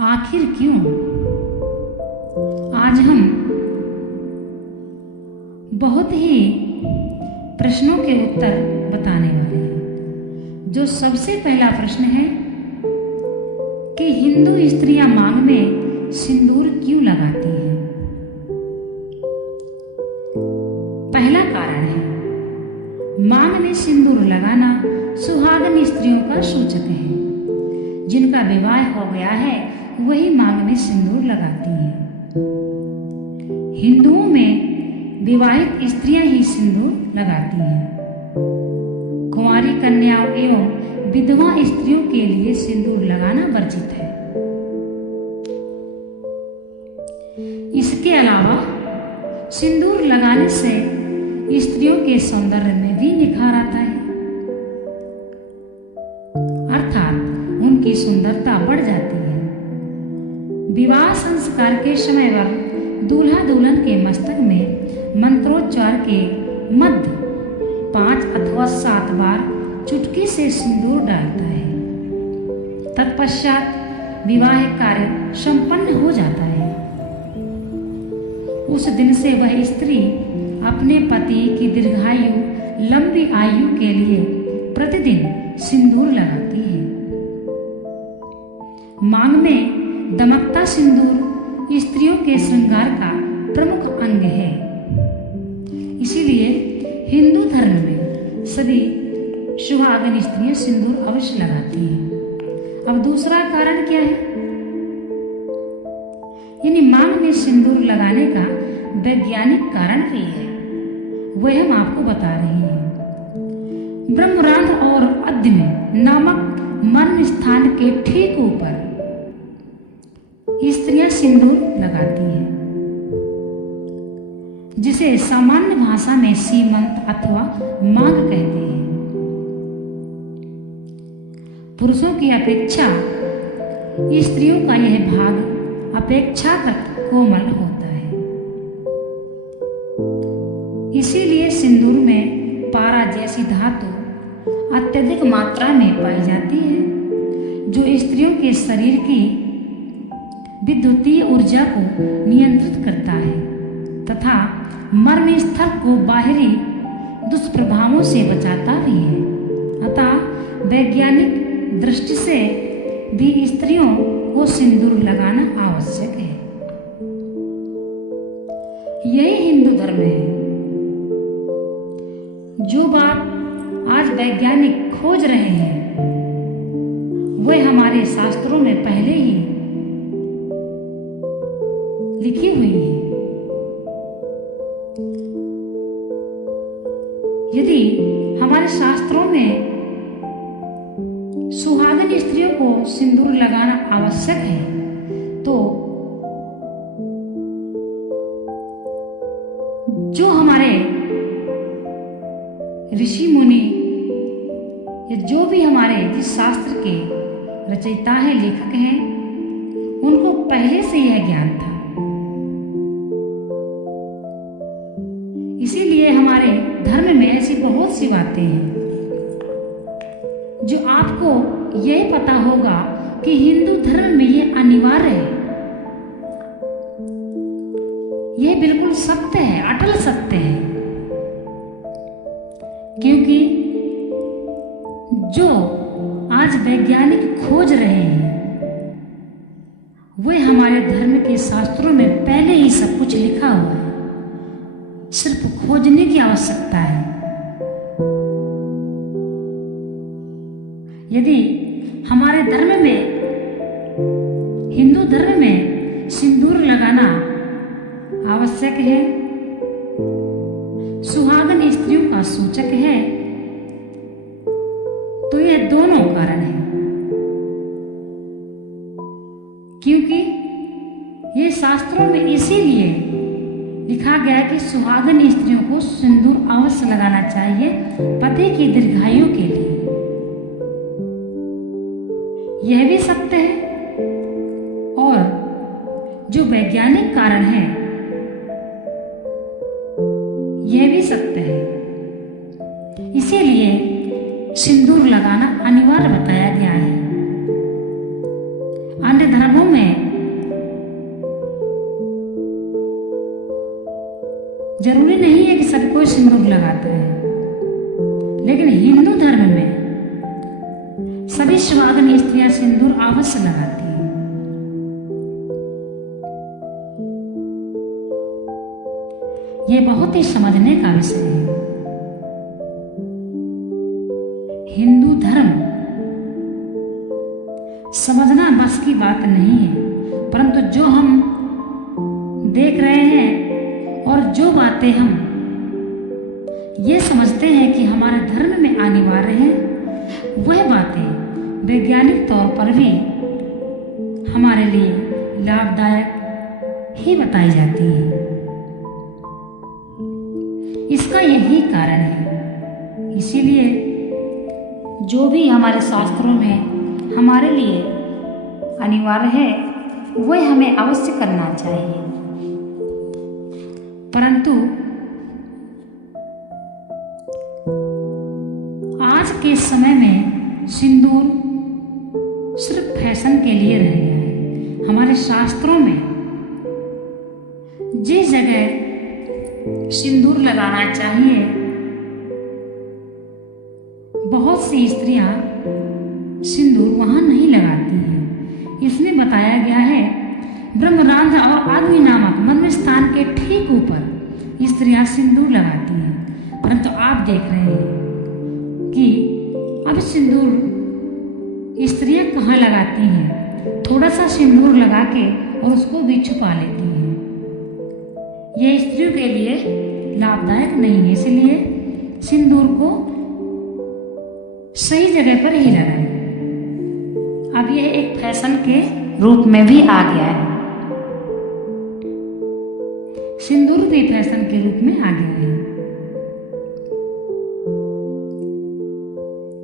आखिर क्यों? आज हम बहुत ही प्रश्नों के उत्तर बताने वाले हैं। जो सबसे पहला प्रश्न है कि हिंदू स्त्रियां मांग में सिंदूर क्यों लगाती हैं? पहला कारण है, मांग में सिंदूर लगाना सुहागन स्त्रियों का सूचक है। जिनका विवाह हो गया है वही मांग में सिंदूर लगाती हैं। हिंदुओं में विवाहित स्त्रियां ही सिंदूर लगाती हैं। कुंवारी कन्याओं एवं विधवा स्त्रियों के लिए सिंदूर लगाना वर्जित है। इसके अलावा सिंदूर लगाने से स्त्रियों के सौंदर्य में भी निखार आता है, अर्थात उनकी सुंदरता बढ़ जाती है। विवाह संस्कार के समय पर दूल्हा दुल्हन के मस्तक में मंत्रोच्चार के मध्य 5 अथवा 7 बार चुटकी से सिंदूर डालता है। तत्पश्चात विवाह कार्य संपन्न हो जाता है। उस दिन से वह स्त्री अपने पति की दीर्घायु लंबी आयु के लिए प्रतिदिन सिंदूर लगाती है। मांग में दमकता सिंदूर स्त्रियों के श्रृंगार का प्रमुख अंग है। इसीलिए हिंदू धर्म में सभी सुहागन स्त्रियां सिंदूर अवश्य लगाती हैं। अब दूसरा कारण क्या है? यानी मांग में सिंदूर लगाने का वैज्ञानिक कारण भी है, वह हम आपको बता रहे हैं। ब्रह्मरंध्र और अद्य नामक मर्म स्थान के ठीक ऊपर स्त्रियां सिंदूर लगाती हैं, जिसे सामान्य भाषा में सीमंत अथवा मांग कहते हैं। पुरुषों की अपेक्षा स्त्रियों का यह भाग अपेक्षाकृत कोमल होता है। इसीलिए सिंदूर में पारा जैसी धातु अत्यधिक मात्रा में पाई जाती है, जो स्त्रियों के शरीर की विद्युतीय ऊर्जा को नियंत्रित करता है तथा मर्म स्थल को बाहरी दुष्प्रभावों से बचाता भी है। अतः वैज्ञानिक दृष्टि से भी स्त्रियों को सिंदूर लगाना आवश्यक है। यही हिंदू धर्म है। जो बात आज वैज्ञानिक खोज रहे हैं वह हमारे शास्त्रों में पहले ही लिखी हुई है। यदि हमारे शास्त्रों में सुहागन स्त्रियों को सिंदूर लगाना आवश्यक है, तो जो हमारे ऋषि मुनि या जो भी हमारे जिस शास्त्र के रचयिता है, लेखक हैं, उनको पहले से यह ज्ञान था। इसीलिए हमारे धर्म में ऐसी बहुत सी बातें हैं जो आपको यह पता होगा कि हिंदू धर्म में ये अनिवार्य है। यह बिल्कुल सत्य है, अटल सत्य है। क्योंकि जो आज वैज्ञानिक खोज रहे हैं वह हमारे धर्म के शास्त्रों में पहले ही सब कुछ लिखा हुआ है, सिर्फ खोजने की आवश्यकता है। यदि हमारे धर्म में, हिंदू धर्म में सिंदूर लगाना आवश्यक है, सुहागन स्त्रियों का सूचक है, तो यह दोनों कारण हैं। क्योंकि ये शास्त्रों में इसीलिए लिखा गया कि सुहागन स्त्रियों को सिंदूर अवश्य लगाना चाहिए पति की दीर्घायु के लिए। यह भी सत्य है। और जो वैज्ञानिक कारण है यह भी सत्य है। इसीलिए सिंदूर लगाना अनिवार्य बताया गया है। अन्य धर्मों में जरूरी नहीं है कि सब कोई सिंदूर लगाता है, लेकिन हिंदू धर्म में सभी सुहागन स्त्रियां सिंदूर अवश्य लगाती हैं। ये बहुत ही समझने का विषय है। हिंदू धर्म समझना बस की बात नहीं है, परंतु जो हम देख रहे हैं और जो बातें हम ये समझते हैं कि हमारे धर्म में अनिवार्य है, वह बातें वैज्ञानिक तौर पर भी हमारे लिए लाभदायक ही बताई जाती हैं। इसका यही कारण है। इसीलिए जो भी हमारे शास्त्रों में हमारे लिए अनिवार्य है, वह हमें अवश्य करना चाहिए। परंतु आज के समय में सिंदूर सिर्फ फैशन के लिए रह गया है। हमारे शास्त्रों में जिस जगह सिंदूर लगाना चाहिए, बहुत सी स्त्रियां सिंदूर वहां नहीं लगाती हैं। इसमें बताया गया है, ब्रह्मरंध्र और अग्नि नामक मर्म स्थान के ठीक ऊपर स्त्रियां सिंदूर लगाती हैं। परंतु आप देख रहे हैं कि अब सिंदूर स्त्रियां कहाँ लगाती हैं? थोड़ा सा सिंदूर लगा के और उसको भी छुपा लेती हैं। यह स्त्रियों के लिए लाभदायक नहीं है। इसलिए सिंदूर को सही जगह पर ही लगाएं। अब यह एक फैशन के रूप में भी आ गया है। सिंदूर भी फैशन के रूप में आ गया है,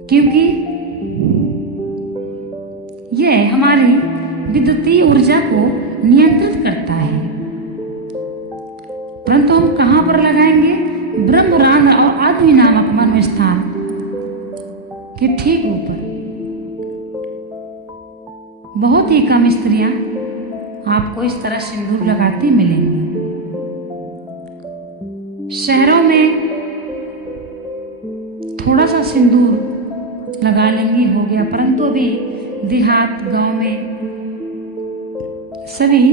क्योंकि यह हमारी विद्युतीय ऊर्जा को नियंत्रित करता है। परंतु हम कहां पर लगाएंगे? ब्रह्मरंध्र और अग्नि नामक मर्म स्थान के ठीक ऊपर। बहुत ही कम स्त्रियां आपको इस तरह सिंदूर लगाती मिलेंगी। शहरों में थोड़ा सा सिंदूर लगा लेंगी, हो गया। परंतु अभी देहात गांव में सभी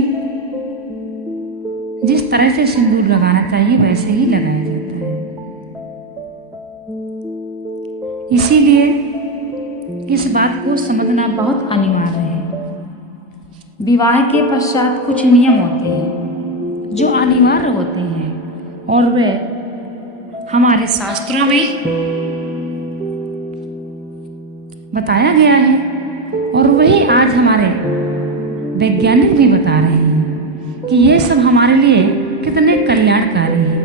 जिस तरह से सिंदूर लगाना चाहिए वैसे ही लगाया जाता है। इसीलिए इस बात को समझना बहुत अनिवार्य है। विवाह के पश्चात कुछ नियम होते हैं जो अनिवार्य होते हैं, और वे हमारे शास्त्रों में बताया गया है, और वही आज हमारे वैज्ञानिक भी बता रहे हैं कि ये सब हमारे लिए कितने कल्याणकारी है।